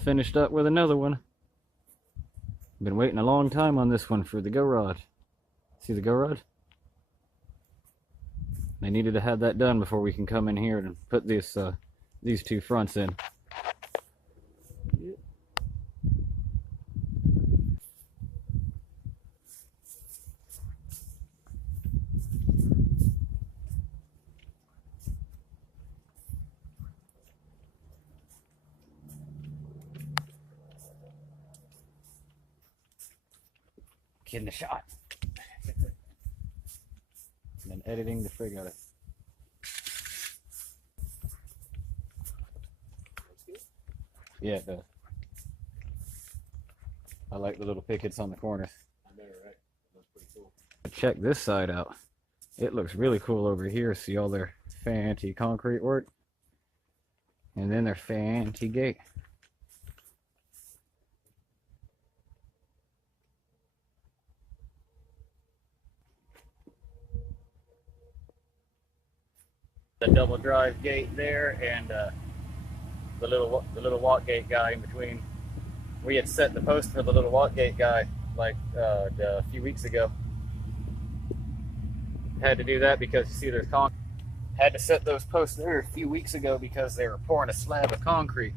finished up with another one. Been waiting a long time on this one for the go rod. See the go rod? They needed to have that done before we can come in here and put this these two fronts in. Getting the shot. And then editing the frig out of it. Yeah, it does. I like the little pickets on the corners. I know, right? That's pretty cool. Check this side out. It looks really cool over here. See all their fancy concrete work? And then their fancy gate. The double drive gate there, and the little walk gate guy in between. We had set the post for the little walk gate guy like a few weeks ago. Had to do that because you see there's concrete. Had to set those posts there a few weeks ago because they were pouring a slab of concrete.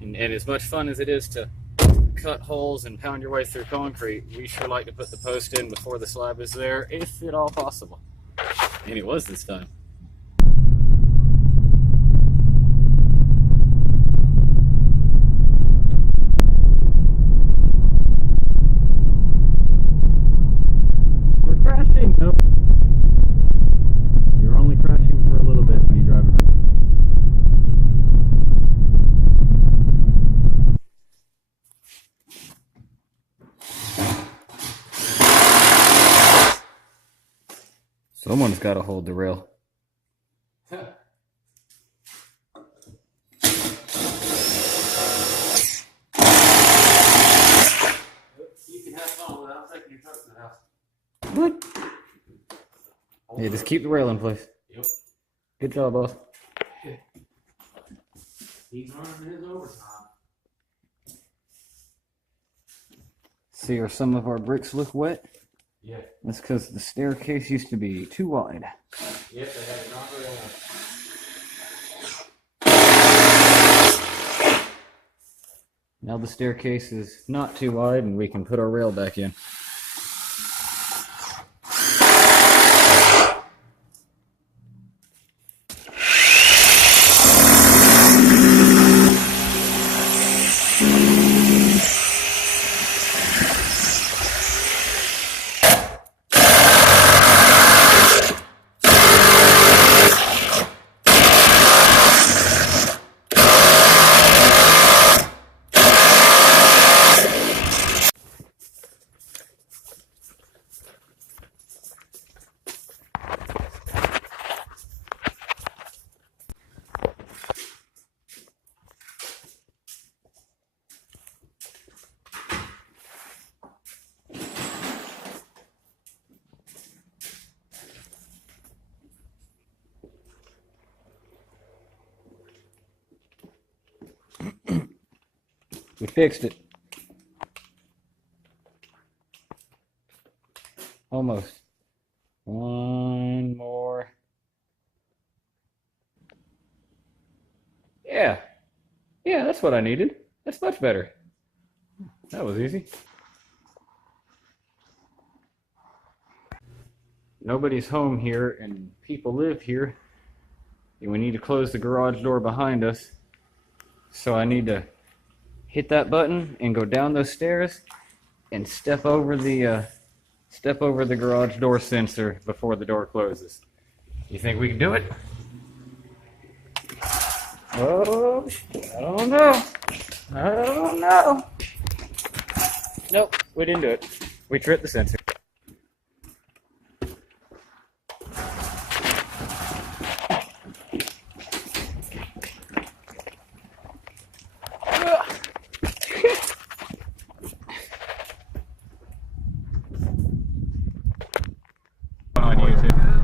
And as much fun as it is to cut holes and pound your way through concrete, we sure like to put the post in before the slab is there, if at all possible. And it was this time. Someone's got to hold the rail. You can have fun without taking your truck to the house. What? Yeah, just keep the rail in place. Yep. Good job, boss. He's running his overtime. See, are some of our bricks look wet? Yeah. That's because the staircase used to be too wide. Yep, they had it not very long. Now the staircase is not too wide and we can put our rail back in. We fixed it. Almost. One more. Yeah. Yeah, that's what I needed. That's much better. That was easy. Nobody's home here and people live here. And we need to close the garage door behind us. So I need to hit that button and go down those stairs and step over the garage door sensor before the door closes. You think we can do it? Oh, I don't know. I don't know. Nope, we didn't do it. We tripped the sensor. On YouTube.